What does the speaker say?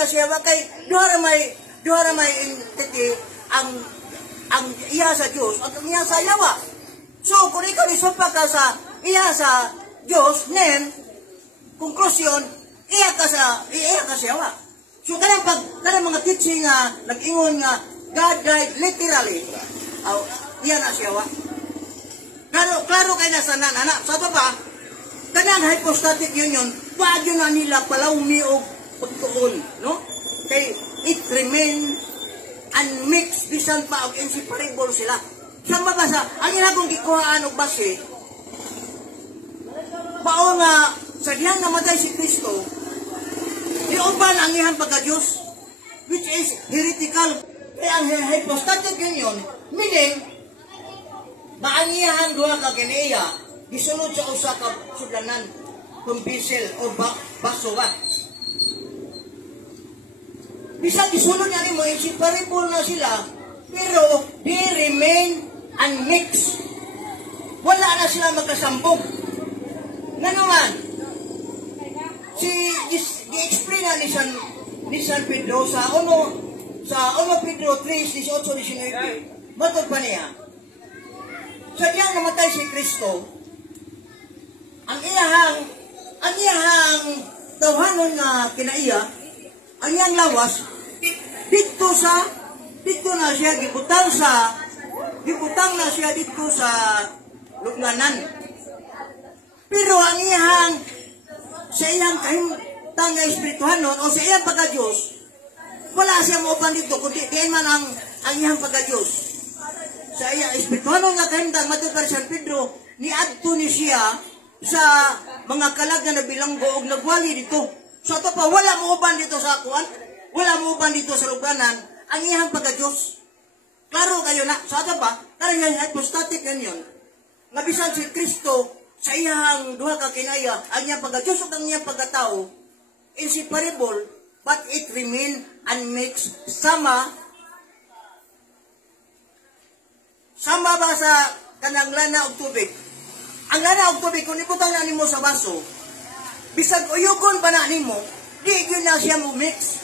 na siya kay duha ra may entity ang iya sa Dios at ang iya sa yawa. So kung ikaw isumpa ka sa iya sa Dios, nen konklusyon iya ka sa yawa. So kanang mga teaching nga nag-ingon nga God died literally. Iya na siya wa. Klaro kay nasa anak. Sa pa kanang hypostatic union, paadyo na nila palawmi og pagtuon, no? Kay it remain unmixed, bisan pa og inseparable sila. Sa mabasa, ang inagong gikuhaan og base, bao nga sa diyang namatay si Kristo, iuban ang iyang pagka-Diyos, which is heretical. Kaya ang hypostatic union, meaning, maangihan duha ka kinaiya, gisunod sa usa ka sudlanan, kumbisel o baso ba. Bisag gisunod niya ni mo, inseparable na sila, pero they remain unmixed. Wala na sila magkasambog. Nga naman, gi-explain na ni San Pedro sa 1 Pedro 3:18-19, matod pa niya, sa diyang namatay si Kristo, ang iyahang tawhanon nga kinaiya, ang iyang lawas, dito na siya gibutang na siya dito sa luglanan. Pero ang sa iyang kahimtang nga espirituhanon o sa iyang pagka-Diyos, wala siya maupan dito, kundi diyan man ang iyang pagka-Diyos. Sa iyang espirituhanon nga kahimtang, matupad San Pedro, niadto ni siya sa mga kalag na bilanggo og nagwali dito. So ito pa, wala maupan dito sa akuan, wala maupan dito sa luglanan, ang iyang pagka-Diyos. Klaro kayo na, sa ito pa, karang hypostatic union, nga bisan si Kristo, sa iyang duha ka kinaya, ang iyang pagka-Diyos at ang iyang pagkatao, inseparable, but it remain unmixed. Sama ba sa kanang lana og tubig? Ang lana og tubig, kung ibutang na nimo sa baso, bisag uyugon pa na nimo, di yun na siya mo mix.